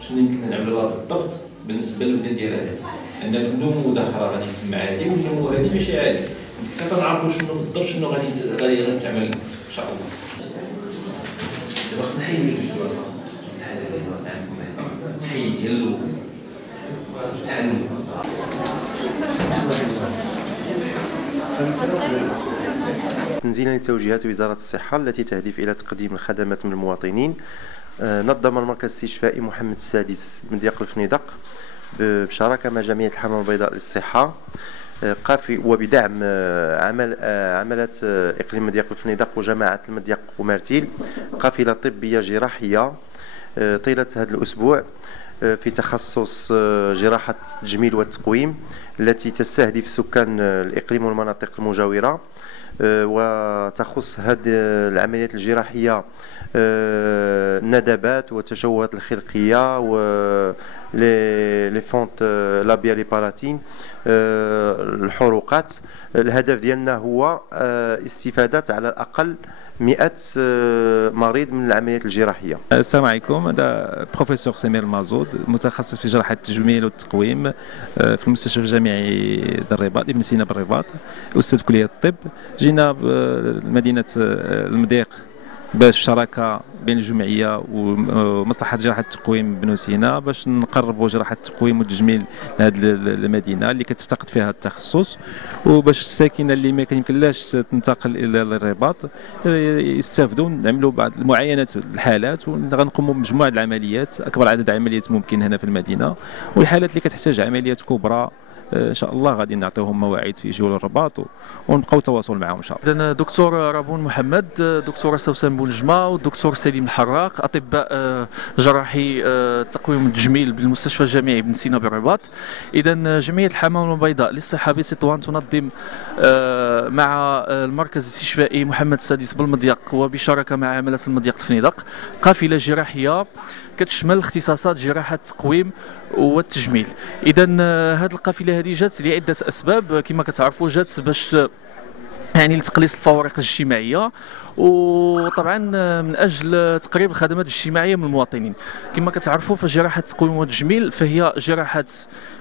شنو يمكن نعملوها بالضبط بالنسبه للبنيه ديال هذه، لان النمو اخرى غادي يتم عادي والنمو هذه ماشي عادي، خاصنا نعرفوا شنو بالضبط شنو غادي تعمل ان شاء الله. دابا خصنا نحيدوا البلاصه الحاله اللي تاع التحيي ديال التعلم. تنزيلا لتوجيهات وزارة الصحة التي تهدف إلى تقديم الخدمات من المواطنين، نظم المركز الاستشفائي محمد السادس بمضيق الفنيدق بشراكة مع جمعية الحمام البيضاء للصحة وبدعم عملات إقليم مضيق الفنيدق وجماعة المضيق ومارتيل قافلة طبية جراحية طيلة هذا الأسبوع في تخصص جراحة التجميل والتقويم التي تستهدف سكان الإقليم والمناطق المجاورة، وتخص هذه العمليات الجراحية الندبات والتشوهات الخلقية و لي فونت لابيا ريباراتين الحروقات. الهدف ديالنا هو استفادة على الأقل 100 مريض من العمليات الجراحية. السلام عليكم، أنا بروفيسور سمير المازود متخصص في جراحة التجميل والتقويم في المستشفى الجامعي الرباط ابن سينا بالرباط، أستاذ كلية الطب. جينا بمدينة المضيق باش شراكه بين الجمعيه ومصلحه جراحه التقويم بنو سينا باش نقربوا جراحه التقويم والتجميل لهذه المدينه اللي كتفتقد فيها التخصص، وباش الساكنه اللي ما يمكنلاش تنتقل الى الرباط يستافدوا نعملوا بعض المعاينات الحالات وغنقوموا بمجموعه العمليات، اكبر عدد عمليات ممكن هنا في المدينه، والحالات اللي كتحتاج عمليات كبرى ان شاء الله غادي نعطيوهم مواعيد في جول الرباط ونبقاو تواصل معهم ان شاء الله. اذا دكتور رابون محمد، دكتوره سوسن بولجمه، والدكتور سليم الحراق، اطباء جراحي التقويم والتجميل بالمستشفى الجامعي بن سينا بالرباط. اذا جمعيه الحمام البيضاء للصحه بتطوان تنظم مع المركز الاستشفائي محمد السادس بالمضيق وبشراكه مع عملات المضيق الفنيدق قافله جراحيه كتشمل اختصاصات جراحه التقويم والتجميل. اذا هذه القافله هذه جات لعده اسباب، كما كتعرفوا جات باش يعني لتقليص الفوارق الاجتماعيه، وطبعا من اجل تقريب الخدمات الاجتماعيه من المواطنين. كما كتعرفوا فجراحه التقويم والتجميل فهي جراحات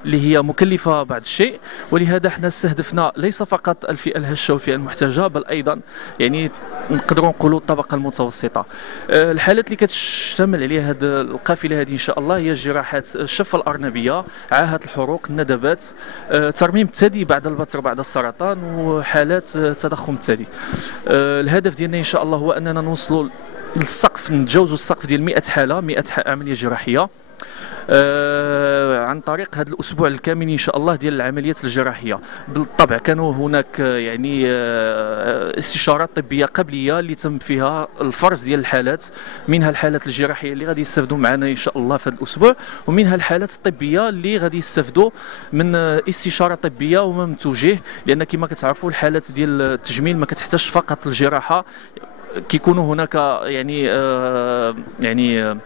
اللي هي مكلفه بعض الشيء، ولهذا حنا استهدفنا ليس فقط الفئه الهشه والفئه المحتاجه بل ايضا يعني نقدروا نقولوا الطبقه المتوسطه. الحالات اللي كتشتمل عليها هذه القافله هذه ان شاء الله هي جراحات الشفه الارنبيه، عاهه الحروق، الندبات، ترميم الثدي بعد البتر بعد السرطان، وحالات تضخم الثدي. الهدف ديالنا ان شاء الله هو اننا نوصلوا للسقف، نتجاوزوا السقف ديال 100 حاله، 100 عمليه جراحيه عن طريق هذا الاسبوع الكامل ان شاء الله ديال العمليات الجراحيه. بالطبع كانوا هناك يعني استشارات طبيه قبليه اللي تم فيها الفرز ديال الحالات، منها الحالات الجراحيه اللي غادي يستافدوا معنا ان شاء الله في هذا الاسبوع، ومنها الحالات الطبيه اللي غادي يستافدوا من استشاره طبيه ومن توجيه، لان كما كتعرفوا الحالات ديال التجميل ما كتحتاجش فقط الجراحه، كيكونوا هناك يعني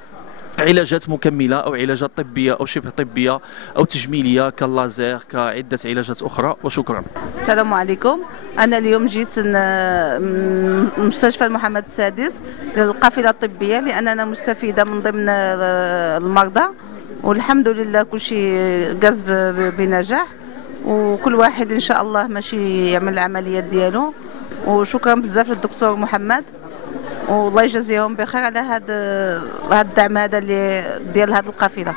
علاجات مكمله او علاجات طبيه او شبه طبيه او تجميليه كاللازير كعده علاجات اخرى. وشكرا. السلام عليكم، انا اليوم جيت من مستشفى محمد السادس للقافله الطبيه لاننا مستفيده من ضمن المرضى، والحمد لله كل شيء جاز بنجاح، وكل واحد ان شاء الله ماشي يعمل العمليات ديالو. وشكرا بزاف للدكتور محمد، والله يجازيهم بخير على هذا الدعم هذا اللي ديال هذه القافله.